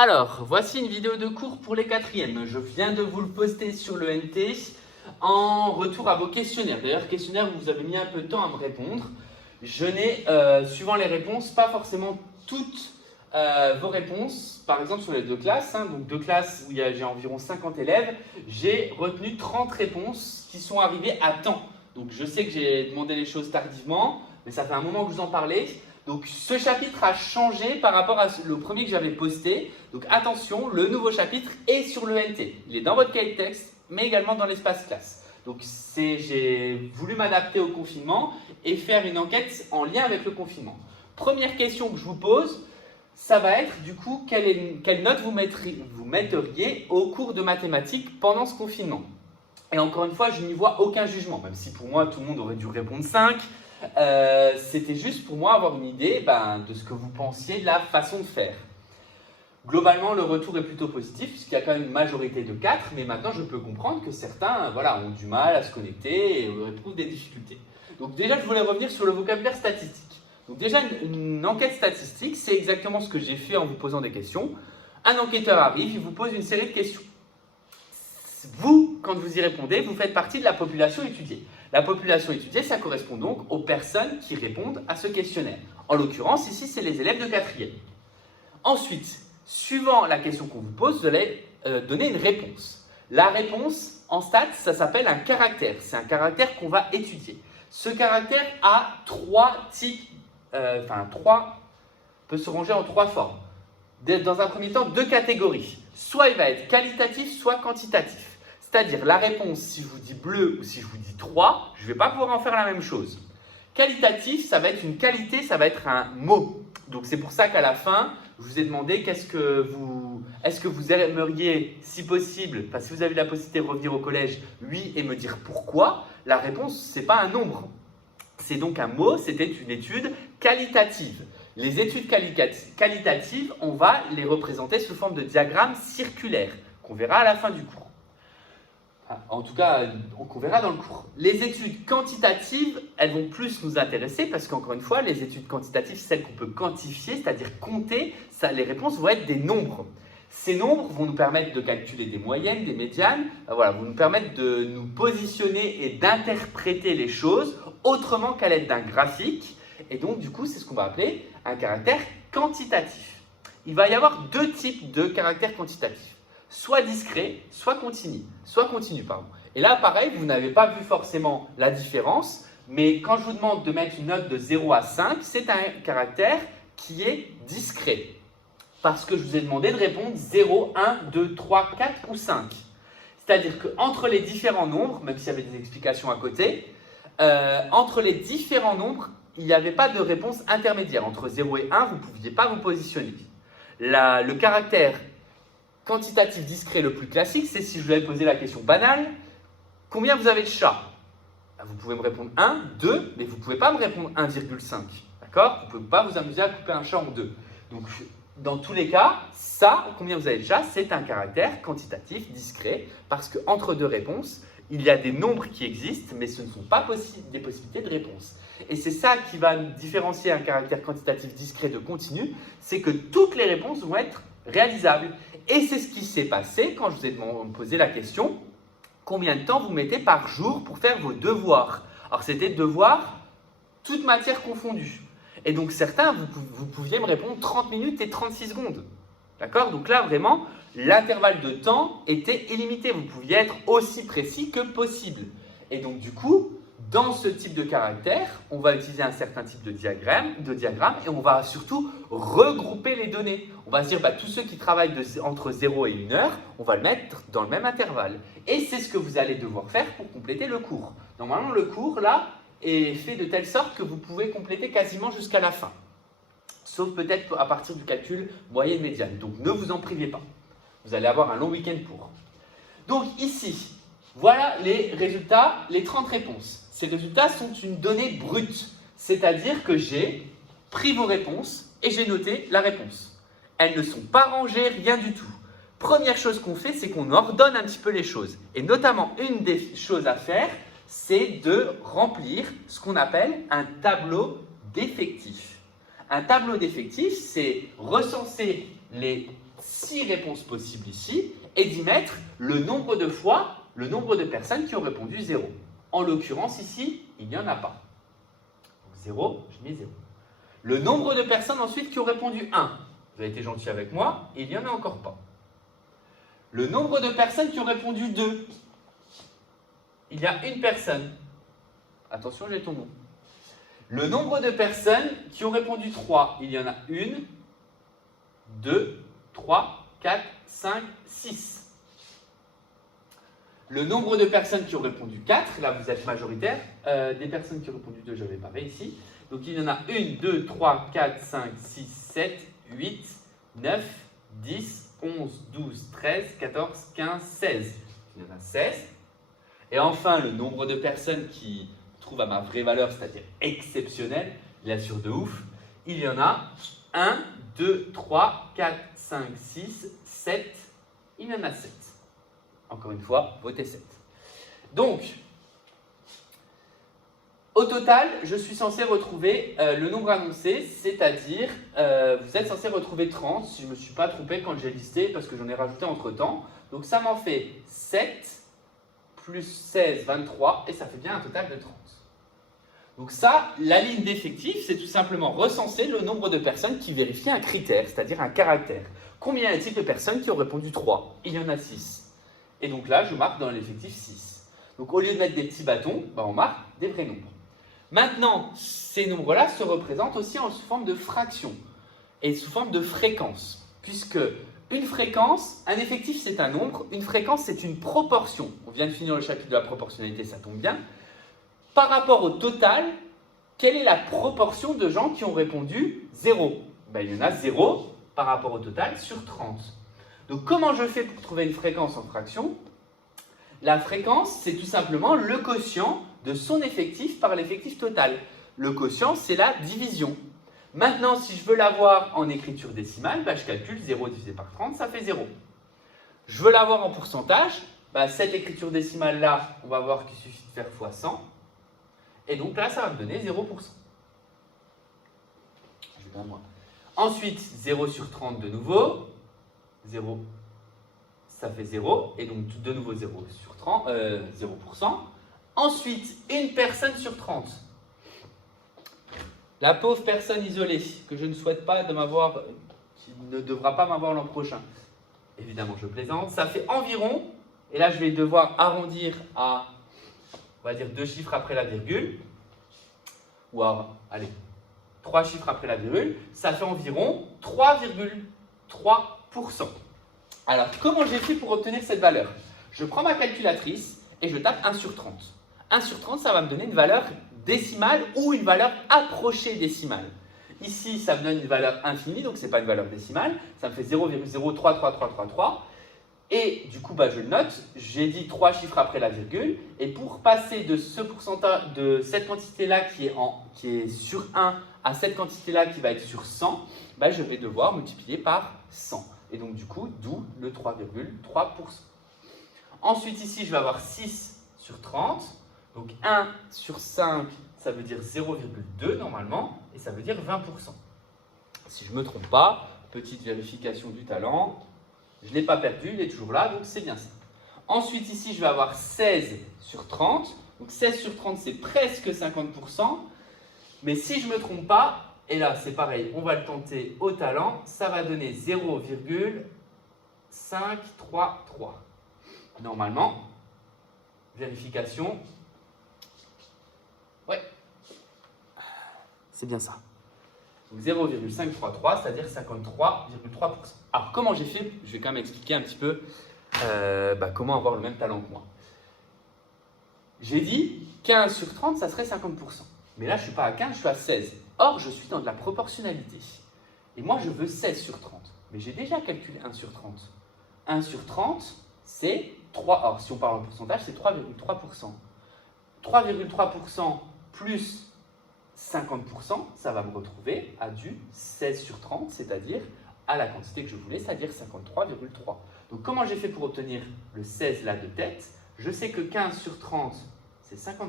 Alors, voici une vidéo de cours pour les quatrièmes. Je viens de vous le poster sur le NT en retour à vos questionnaires. D'ailleurs, questionnaire où vous avez mis un peu de temps à me répondre. Je n'ai, suivant les réponses, pas forcément toutes vos réponses. Par exemple, sur les deux classes, donc deux classes où j'ai environ 50 élèves, j'ai retenu 30 réponses qui sont arrivées à temps. Donc, je sais que j'ai demandé les choses tardivement, mais ça fait un moment que je vous en parlais. Donc, ce chapitre a changé par rapport à le premier que j'avais posté. Donc, attention, le nouveau chapitre est sur le NT. Il est dans votre cahier de texte, mais également dans l'espace classe. Donc, j'ai voulu m'adapter au confinement et faire une enquête en lien avec le confinement. Première question que je vous pose, ça va être du coup, quelle note vous metteriez au cours de mathématiques pendant ce confinement? Et encore une fois, je n'y vois aucun jugement, même si pour moi, tout le monde aurait dû répondre 5. C'était juste pour moi avoir une idée de ce que vous pensiez de la façon de faire. Globalement, le retour est plutôt positif, puisqu'il y a quand même une majorité de 4, mais maintenant je peux comprendre que certains ont du mal à se connecter et éprouvent des difficultés. Donc déjà, je voulais revenir sur le vocabulaire statistique. Donc déjà, une enquête statistique, c'est exactement ce que j'ai fait en vous posant des questions. Un enquêteur arrive, il vous pose une série de questions. Vous, quand vous y répondez, vous faites partie de la population étudiée. La population étudiée, ça correspond donc aux personnes qui répondent à ce questionnaire. En l'occurrence, ici, c'est les élèves de 4e. Ensuite, suivant la question qu'on vous pose, vous allez donner une réponse. La réponse, en stats, ça s'appelle un caractère. C'est un caractère qu'on va étudier. Ce caractère a trois types, peut se ranger en trois formes. Dans un premier temps, deux catégories. Soit il va être qualitatif, soit quantitatif. C'est-à-dire la réponse, si je vous dis bleu ou si je vous dis 3, je ne vais pas pouvoir en faire la même chose. Qualitatif, ça va être une qualité, ça va être un mot. Donc c'est pour ça qu'à la fin, je vous ai demandé est-ce que vous aimeriez, si possible, si vous avez la possibilité de revenir au collège, oui, et me dire pourquoi. La réponse, ce n'est pas un nombre. C'est donc un mot, c'était une étude qualitative. Les études qualitatives, on va les représenter sous forme de diagrammes circulaires, qu'on verra à la fin du cours. En tout cas, qu'on verra dans le cours. Les études quantitatives, elles vont plus nous intéresser parce qu'encore une fois, les études quantitatives, celles qu'on peut quantifier, c'est-à-dire compter, les réponses vont être des nombres. Ces nombres vont nous permettre de calculer des moyennes, des médianes, vont nous permettre de nous positionner et d'interpréter les choses autrement qu'à l'aide d'un graphique. Et donc, du coup, c'est ce qu'on va appeler un caractère quantitatif. Il va y avoir deux types de caractères quantitatifs. Soit discret, soit continu. Et là, pareil, vous n'avez pas vu forcément la différence, mais quand je vous demande de mettre une note de 0 à 5, c'est un caractère qui est discret. Parce que je vous ai demandé de répondre 0, 1, 2, 3, 4 ou 5. C'est-à-dire qu'entre les différents nombres, même s'il y avait des explications à côté, entre les différents nombres, il n'y avait pas de réponse intermédiaire. Entre 0 et 1, vous ne pouviez pas vous positionner. Le caractère quantitatif discret le plus classique, c'est si je vous avais posé la question banale, combien vous avez de chats? Vous pouvez me répondre 1, 2, mais vous ne pouvez pas me répondre 1,5. D'accord? Vous ne pouvez pas vous amuser à couper un chat en deux. Donc, dans tous les cas, combien vous avez de chats, c'est un caractère quantitatif discret, parce qu'entre deux réponses, il y a des nombres qui existent, mais ce ne sont pas des possibilités de réponse. Et c'est ça qui va différencier un caractère quantitatif discret de continu, c'est que toutes les réponses vont être réalisables. Et c'est ce qui s'est passé quand je vous ai posé la question combien de temps vous mettez par jour pour faire vos devoirs? Alors c'était devoirs, toute matière confondue. Et donc certains, vous pouviez me répondre 30 minutes et 36 secondes. D'accord? Donc là vraiment, l'intervalle de temps était illimité. Vous pouviez être aussi précis que possible. Et donc du coup, dans ce type de caractère, on va utiliser un certain type de diagramme et on va surtout regrouper les données. On va se dire, tous ceux qui travaillent entre 0 et 1 heure, on va le mettre dans le même intervalle. Et c'est ce que vous allez devoir faire pour compléter le cours. Normalement, le cours, là, est fait de telle sorte que vous pouvez compléter quasiment jusqu'à la fin. Sauf peut-être à partir du calcul moyenne-médiane. Donc, ne vous en privez pas. Vous allez avoir un long week-end pour. Donc, ici, voilà les résultats, les 30 réponses. Ces résultats sont une donnée brute, c'est-à-dire que j'ai pris vos réponses et j'ai noté la réponse. Elles ne sont pas rangées, rien du tout. Première chose qu'on fait, c'est qu'on ordonne un petit peu les choses. Et notamment, une des choses à faire, c'est de remplir ce qu'on appelle un tableau d'effectifs. Un tableau d'effectifs, c'est recenser les 6 réponses possibles ici et d'y mettre le nombre de fois, le nombre de personnes qui ont répondu 0. En l'occurrence, ici, il n'y en a pas. Donc 0, je mets 0. Le nombre de personnes ensuite qui ont répondu 1. Vous avez été gentil avec moi, il n'y en a encore pas. Le nombre de personnes qui ont répondu 2. Il y a une personne. Attention, j'ai ton nom. Le nombre de personnes qui ont répondu 3. Il y en a 1, 2, 3, 4, 5, 6. Le nombre de personnes qui ont répondu 4, là vous êtes majoritaire. Des personnes qui ont répondu 2, je n'avais pas fait ici. Donc il y en a 1, 2, 3, 4, 5, 6, 7, 8, 9, 10, 11, 12, 13, 14, 15, 16. Il y en a 16. Et enfin, le nombre de personnes qui trouvent à ma vraie valeur, c'est-à-dire exceptionnelle, il assure de ouf, il y en a 1, 2, 3, 4, 5, 6, 7, il y en a 7. Encore une fois, votez 7. Donc, au total, je suis censé retrouver le nombre annoncé, c'est-à-dire, vous êtes censé retrouver 30, si je ne me suis pas trompé quand j'ai listé, parce que j'en ai rajouté entre-temps. Donc, ça m'en fait 7 plus 16, 23, et ça fait bien un total de 30. Donc ça, la ligne d'effectif, c'est tout simplement recenser le nombre de personnes qui vérifient un critère, c'est-à-dire un caractère. Combien y a-t-il de personnes qui ont répondu 3? Il y en a 6. Et donc là, je marque dans l'effectif 6. Donc au lieu de mettre des petits bâtons, on marque des vrais nombres. Maintenant, ces nombres-là se représentent aussi en sous forme de fraction et sous forme de fréquence, puisque une fréquence, un effectif c'est un nombre, une fréquence c'est une proportion. On vient de finir le chapitre de la proportionnalité, ça tombe bien. Par rapport au total, quelle est la proportion de gens qui ont répondu 0? Il y en a 0 par rapport au total sur 30. Donc comment je fais pour trouver une fréquence en fraction? La fréquence, c'est tout simplement le quotient de son effectif par l'effectif total. Le quotient, c'est la division. Maintenant, si je veux l'avoir en écriture décimale, je calcule 0 divisé par 30, ça fait 0. Je veux l'avoir en pourcentage, cette écriture décimale-là, on va voir qu'il suffit de faire fois 100. Et donc là, ça va me donner 0%. Ensuite, 0 sur 30 de nouveau. 0, ça fait 0. Et donc, de nouveau 0 sur 30, 0%. Ensuite, une personne sur 30. La pauvre personne isolée que je ne souhaite pas de m'avoir, qui ne devra pas m'avoir l'an prochain. Évidemment, je plaisante. Ça fait environ, et là, je vais devoir arrondir à, on va dire, 2 chiffres après la virgule. Ou alors, allez, 3 chiffres après la virgule. Ça fait environ 3,3%. Alors, comment j'ai fait pour obtenir cette valeur? Je prends ma calculatrice et je tape 1 sur 30. 1 sur 30, ça va me donner une valeur décimale ou une valeur approchée décimale. Ici, ça me donne une valeur infinie, donc ce n'est pas une valeur décimale. Ça me fait 0,033333. Et du coup, je le note. J'ai dit 3 chiffres après la virgule. Et pour passer de ce pourcentage, de cette quantité-là qui est sur 1 à cette quantité-là qui va être sur 100, je vais devoir multiplier par 100. Et donc, du coup, d'où le 3,3%. Ensuite, ici, je vais avoir 6 sur 30. Donc 1 sur 5, ça veut dire 0,2 normalement, et ça veut dire 20%. Si je ne me trompe pas, petite vérification du talent, je ne l'ai pas perdu, il est toujours là, donc c'est bien ça. Ensuite ici, je vais avoir 16 sur 30, donc 16 sur 30 c'est presque 50%, mais si je ne me trompe pas, et là c'est pareil, on va le tenter au talent, ça va donner 0,533. Normalement, vérification. Ouais, c'est bien ça. 0,533, c'est-à-dire 53,3%. Alors, comment j'ai fait? Je vais quand même expliquer un petit peu comment avoir le même talent que moi. J'ai dit 15 sur 30, ça serait 50%. Mais là, je ne suis pas à 15, je suis à 16. Or, je suis dans de la proportionnalité. Et moi, je veux 16 sur 30. Mais j'ai déjà calculé 1 sur 30. 1 sur 30, c'est 3. Alors, si on parle en pourcentage, c'est 3,3%. 3,3% plus 50%, ça va me retrouver à du 16 sur 30, c'est-à-dire à la quantité que je voulais, c'est-à-dire 53,3. Donc, comment j'ai fait pour obtenir le 16 là de tête? Je sais que 15 sur 30, c'est 50%.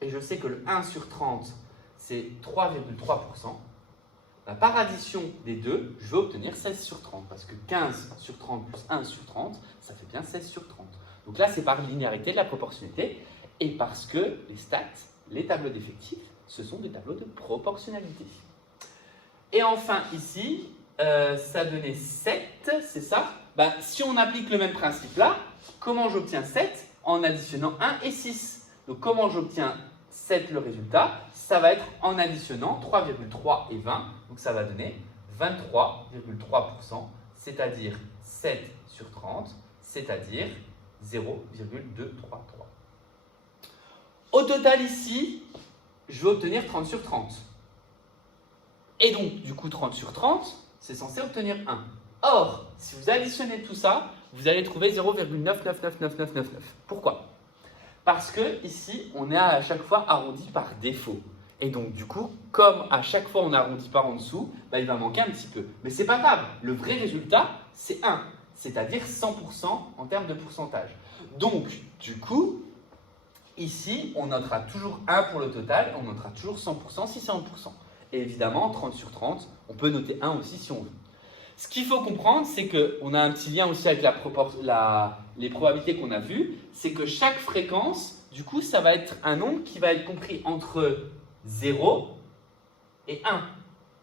Et je sais que le 1 sur 30, c'est 3,3%. bah, par addition des deux, je vais obtenir 16 sur 30, parce que 15 sur 30 plus 1 sur 30, ça fait bien 16 sur 30. Donc là, c'est par linéarité de la proportionnalité, et parce que les stats, les tableaux d'effectifs, ce sont des tableaux de proportionnalité. Et enfin, ici, ça donnait 7, c'est ça? Bah, si on applique le même principe là, comment j'obtiens 7? En additionnant 1 et 6. Donc comment j'obtiens 7 le résultat? Ça va être en additionnant 3,3 et 20. Donc ça va donner 23,3%, c'est-à-dire 7 sur 30, c'est-à-dire 0,233. Au total ici, je vais obtenir 30 sur 30. Et donc, du coup, 30 sur 30, c'est censé obtenir 1. Or, si vous additionnez tout ça, vous allez trouver 0,999999. Pourquoi? Parce que ici, on est à chaque fois arrondi par défaut. Et donc, du coup, comme à chaque fois on arrondit par en dessous, bah, il va manquer un petit peu. Mais ce n'est pas grave. Le vrai résultat, c'est 1, c'est-à-dire 100% en termes de pourcentage. Donc, du coup, ici, on notera toujours 1 pour le total, on notera toujours 100% si c'est 100%. Et évidemment, 30 sur 30, on peut noter 1 aussi si on veut. Ce qu'il faut comprendre, c'est qu'on a un petit lien aussi avec les probabilités qu'on a vues, c'est que chaque fréquence, du coup, ça va être un nombre qui va être compris entre 0 et 1.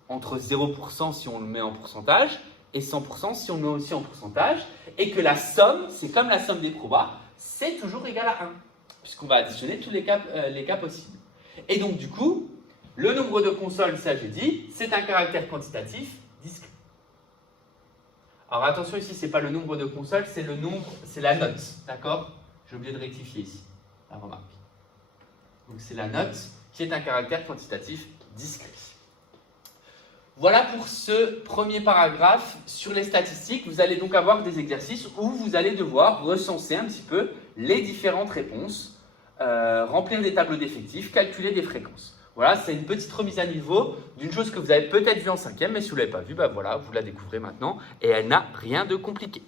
Entre 0% si on le met en pourcentage et 100% si on le met aussi en pourcentage. Et que la somme, c'est comme la somme des probas, c'est toujours égal à 1, puisqu'on va additionner tous les cas possibles. Et donc, du coup, le nombre de consoles, ça j'ai dit, c'est un caractère quantitatif discret. Alors attention, ici, ce n'est pas le nombre de consoles, c'est le nombre, c'est la note, d'accord? J'ai oublié de rectifier ici, la remarque. Donc c'est la note qui est un caractère quantitatif discret. Voilà pour ce premier paragraphe sur les statistiques. Vous allez donc avoir des exercices où vous allez devoir recenser un petit peu les différentes réponses, remplir des tableaux d'effectifs, calculer des fréquences. Voilà, c'est une petite remise à niveau d'une chose que vous avez peut-être vue en 5e, mais si vous ne l'avez pas vue, bah voilà, vous la découvrez maintenant et elle n'a rien de compliqué.